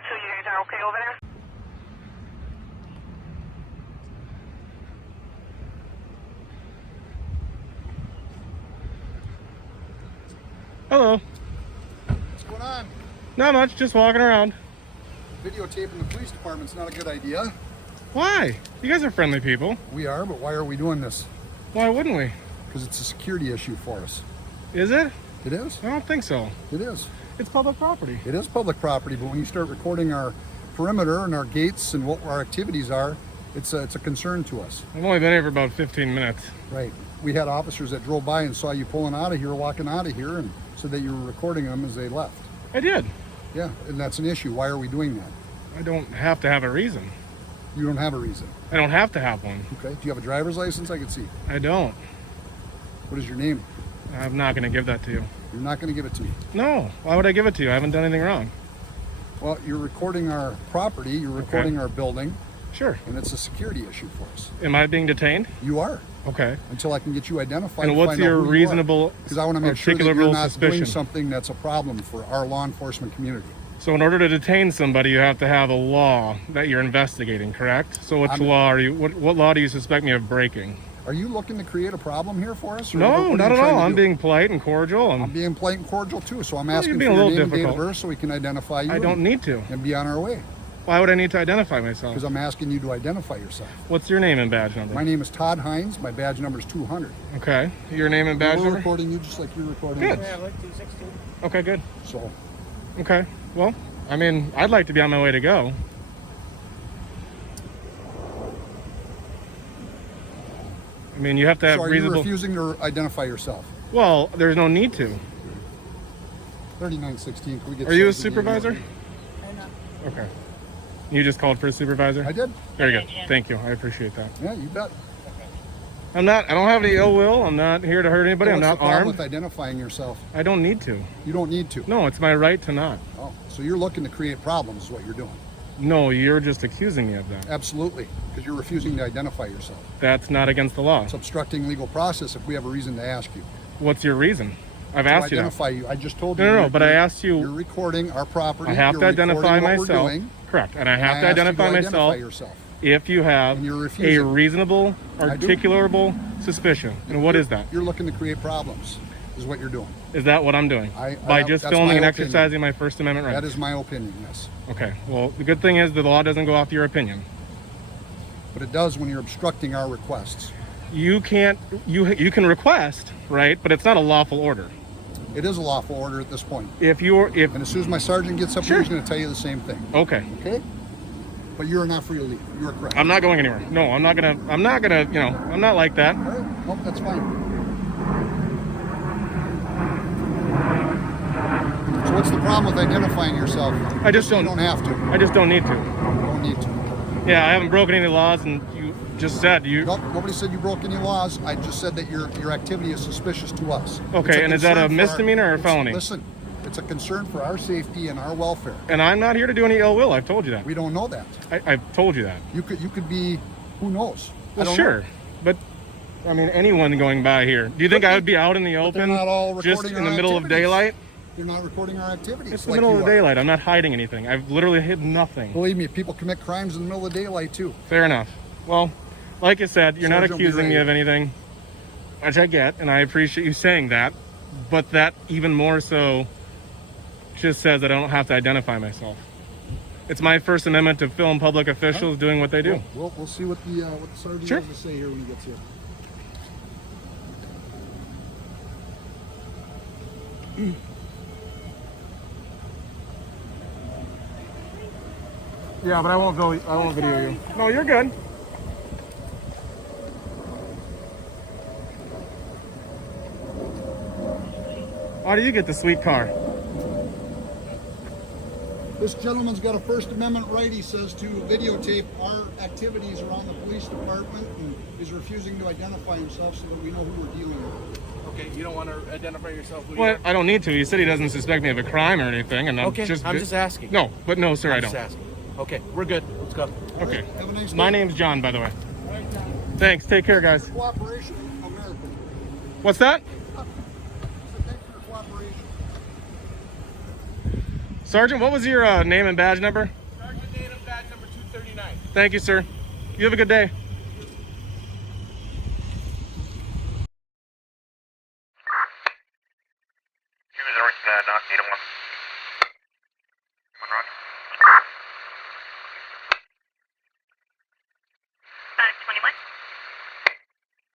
so you guys are okay over there? Hello. What's going on? Not much, just walking around. Videotaping the police department's not a good idea. Why? You guys are friendly people. We are, but why are we doing this? Why wouldn't we? Because it's a security issue for us. Is it? It is? I don't think so. It is. It's public property. It is public property, but when you start recording our perimeter and our gates and what our activities are, it's a concern to us. I've only been here for about 15 minutes. Right. We had officers that drove by and saw you pulling out of here, walking out of here, and said that you were recording them as they left. I did. Yeah, and that's an issue. Why are we doing that? I don't have to have a reason. You don't have a reason. I don't have to have one. Okay. Do you have a driver's license? I can see. I don't. What is your name? I'm not going to give that to you. You're not going to give it to me. No. Why would I give it to you? I haven't done anything wrong. Well, you're recording our property, you're recording our building, Sure. and it's a security issue for us. Am I being detained? You are. Okay. Until I can get you identified. And what's your reasonable, because I want to make sure that you're articulable not doing suspicion? something that's a problem for our law enforcement community. So in order to detain somebody, you have to have a law that you're investigating, correct? So what law do you suspect me of breaking? Are you looking to create a problem here for us? Or No, what are not you at trying all. to I'm do? being polite and cordial. I'm being polite and cordial too, so I'm Well, asking you're for being a your little name and date of difficult. birth so we can identify you. I don't need to. And be on our way. Why would I need to identify myself? Because I'm asking you to identify yourself. What's your name and badge number? My name is Todd Hines. My badge number is 200. Okay. Your name and badge We're number? recording you just like you're recording Good. us. Yeah, like 216. Okay, good. So, Okay. Well, I mean, I'd like to be on my way to go. I mean, you have to have so are you reasonable... refusing to identify yourself? Well, there's no need to. 3916. Can we get Are you a something supervisor? I'm not. Okay. You just called for a supervisor? I did. Very good. Thank you. I appreciate that. Yeah, you bet. I don't have any ill will. I'm not here to hurt anybody. So I'm what's not the problem armed. with identifying yourself? I don't need to. You don't need to. No, it's my right to not. Oh, so you're looking to create problems is what you're doing. No, you're just accusing me of that. Absolutely, because you're refusing to identify yourself. That's not against the law. It's obstructing legal process if we have a reason to ask you. What's your reason? I've To asked you that. identify you. I just told you. No, you're- but I asked you... You're recording our property. I have to you're identify recording what we're myself. doing, Correct. And I and have to asked you identify myself yourself. if you have And you're a refusing. reasonable, I do. articulable suspicion. And what is that? You're looking to create problems, is what you're doing. Is that what I'm doing? By just that's filming my and opinion. exercising my First Amendment rights? That is my opinion, yes. Okay. Well, the good thing is the law doesn't go off your opinion. But it does when you're obstructing our requests. You can't... You can request, right? But it's not a lawful order. It is a lawful order at this point. If... And as soon as my sergeant gets up Sure. here, he's going to tell you the same thing. Okay. Okay? But you're not free to leave. You are correct. I'm not going anywhere. No, I'm not gonna, I'm not like that. All right. Well, that's fine. So what's the problem with identifying yourself? I just You don't... don't have to. I just don't need to. You don't need to. Yeah, I haven't broken any laws, and you just said you... Nope, nobody said you broke any laws. I just said that your activity is suspicious to us. Okay, It's and is that a concern for misdemeanor or a felony? Listen, it's a concern for our safety and our welfare. And I'm not here to do any ill will. I've told you that. We don't know that. I've told you that. You could be, who knows? I Well, don't sure. know. But, I mean, anyone going by here. Do you think I would be out in the But they're open not all just recording in the our middle of activities. daylight? You're not recording our activities. It's the like middle you of are. daylight. I'm not hiding anything. I've literally hid nothing. Believe me, people commit crimes in the middle of daylight too. Fair enough. Well, like I said, you're not Sergeant, be accusing me ready. of anything, which I get, and I appreciate you saying that. But that even more so just says that I don't have to identify myself. It's my First Amendment to film public officials doing what they do. We'll see what the sergeant Sure. has to say here when he gets here. Yeah, but I won't video you. No, you're good. How do you get the sweet car? This gentleman's got a First Amendment right, he says, to videotape our activities around the police department, and is refusing to identify himself so that we know who we're dealing with. Okay, you don't want to identify yourself? Who you Well, are? I don't need to. He said he doesn't suspect me of a crime or anything, and Okay, I'm just asking. No, but no, sir, I I'm don't. just asking. Okay, we're good. Let's go. Okay. Have a nice My day. name's John, by the way. All right, John. Thanks. Take care, guys. Cooperation, America. What's that? Thanks for your cooperation. Sergeant, what was your name and badge number? Sergeant Natum, badge number 239. Thank you, sir. You have a good day. He was not Natum 1.